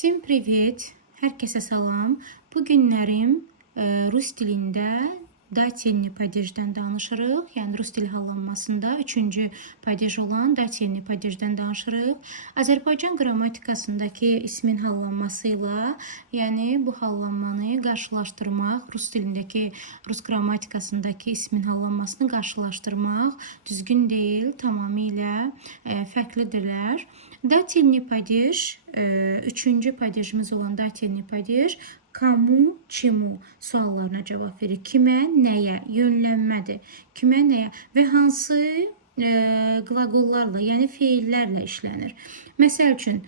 Всем привет, herkese salam. Bu günlərim rus dilində dательный padejdən danışırıq. Yəni rus dili hallanmasında 3-cü padej olan dательный padejdən danışırıq. Azərbaycan qrammatikasındakı ismin hallanması ilə, yəni bu hallanmanı qarşılaşdırmaq, rus dilindəki, rus qrammatikasındakı ismin hallanmasını qarşılaşdırmaq düzgün deyil, tamamilə fərqlidirlər. Dательный падеж, 3-cü padejimiz olan dательный падеж, kamu, çimu suallarına cavab verir. Kimə, nəyə, yönlənmədir. Kimə, nəyə və hansı qlaqollarla, yəni feillərlə işlənir. Məsəl üçün,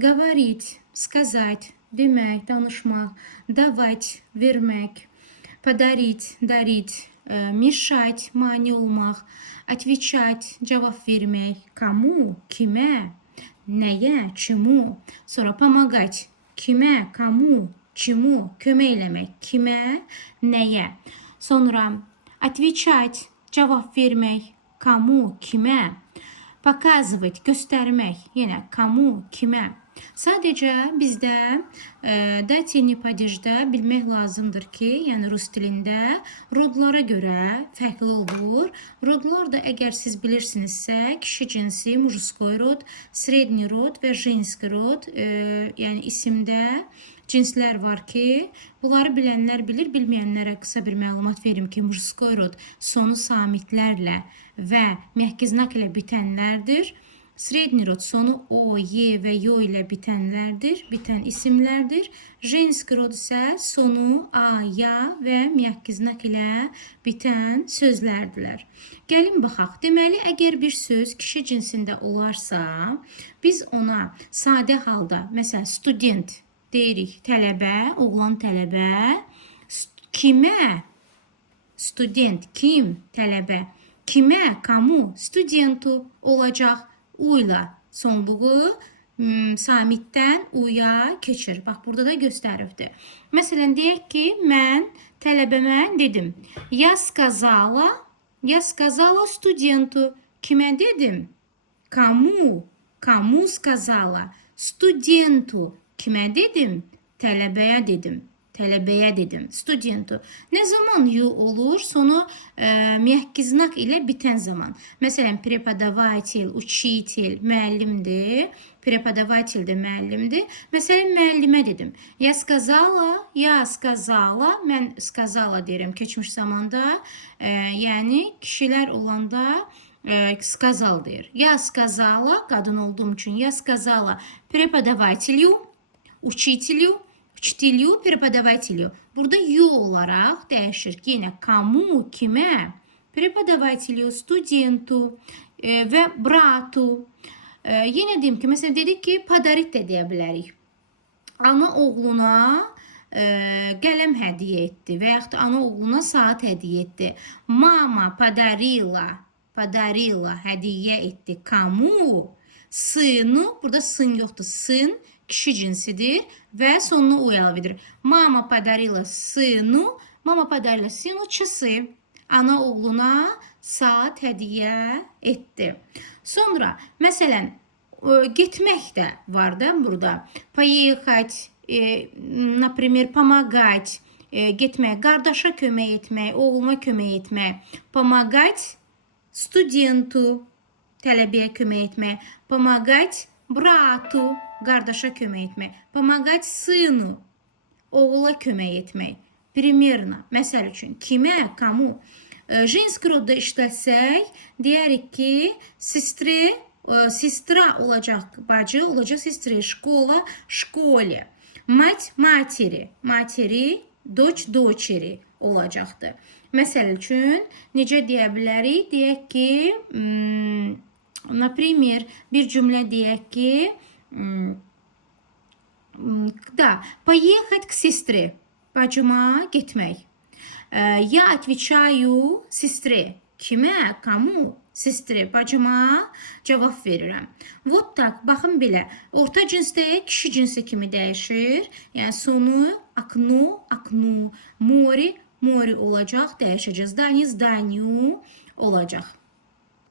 говорить, сказать, demək, danışmaq, давать, vermək, подарить, дарить, мешать, mane olmaq, отвечать, cavab vermək, кому, kimə, nəyə, çimu, sonra помогать, kimə, kamu, çimu, kömək eləmək, kimə, nəyə. Sonra отвечать, cavab vermək, kamu, kimə. Показывать, göstərmək, yenə kamu, kimə. Sadəcə bizdə dательный падежdə bilmək lazımdır ki, yəni rus dilində rodlara görə fərqli olur. Rodlar da əgər siz bilirsinizsə, kişi cinsi, mujskoy rod, sredni rod və женский rod, yəni isimdə cinslər var ki, bunları bilənlər bilir, bilməyənlərə qısa bir məlumat verim ki, mujskoy rod sonu samitlərlə və məhki znak ilə bitənlərdir. Sredni rod sonu o, y və yo ilə bitənlərdir, bitən isimlərdir. Женский rod isə sonu a, ya və məhki znak ilə bitən sözlərdirlər. Gəlin baxaq. Deməli, əgər bir söz kişi cinsində olarsa, biz ona sadə halda, məsələn, student deyirik, tələbə, oğlan tələbə. Kimə? Student, kim? Tələbə. Kimə? Kamu? Studentu olacaq. U ilə sonluğu samitdən uya keçir. Bax, burada da göstəribdir. Məsələn, deyək ki, mən tələbəmə dedim. Я сказала студенту. Kimə dedim? Кому? Кому сказала? Студенту. Kimə dedim? Tələbəyə dedim. Tələbəyə dedim. Studentu. Nə zaman yu olur? Sonu məhki znak ilə bitən zaman. Məsələn, prepodavatel, учитель, müəllimdir. Prepodavatel də müəllimdir. Məsələn, müəllimə dedim. Я сказала, mən сказала deyirəm keçmiş zamanda. Yəni, kişilər olanda сказал deyir. Я сказала, qadın olduğum üçün, я сказала prepodavatelю, учителю, Учителю, преподавателю. Burada yu olaraq dəyişir. Yenə kamu, kimə? Prepodavatelю, studentu və bratu. Yenə deyim ki, məsələn, dedik ki, padarit də deyə bilərik. Ana oğluna qələm hədiyyə etdi və yaxud da ana oğluna saat hədiyyə etdi. Mama padarila hədiyyə etdi. Kamu? Sını, burada sın yoxdur. Sın kişi cinsidir və sonunu u əlavə edir. Mama padarila sını, mama padarila sını çası. Ana oğluna saat hədiyyə etdi. Sonra, məsələn, getmək də var da burada. Поехать, например, помогать, getmək, qardaşa kömək etmək, oğluma kömək etmək. Помогать студенту, tələbəyə kömək etmək. Помогать bratу, qardaşa kömək etmək. Помогать sını, oğula kömək etmək. Примерно, məsəl üçün, kimə, kamu? Женский rodda işləsək, deyərik ki, sestra olacaq, bacı olacaq sestre, şkola, şkole. Mать, materi, doç, doçeri olacaqdır. Məsəl üçün, necə deyə bilərik? Deyək ki, например, bir cümlə deyək ki, поехать к сестре, bacıma getmək. Я отвечаю сестре. Kimə? Kamu? Sestre, bacıma cavab verirəm. Вот так, baxın belə. Orta cinsdə kişi cinsi kimi dəyişir. Yəni sonu aknu, mori olacaq, dəyişəcək. Zdani, zdanyu olacaq.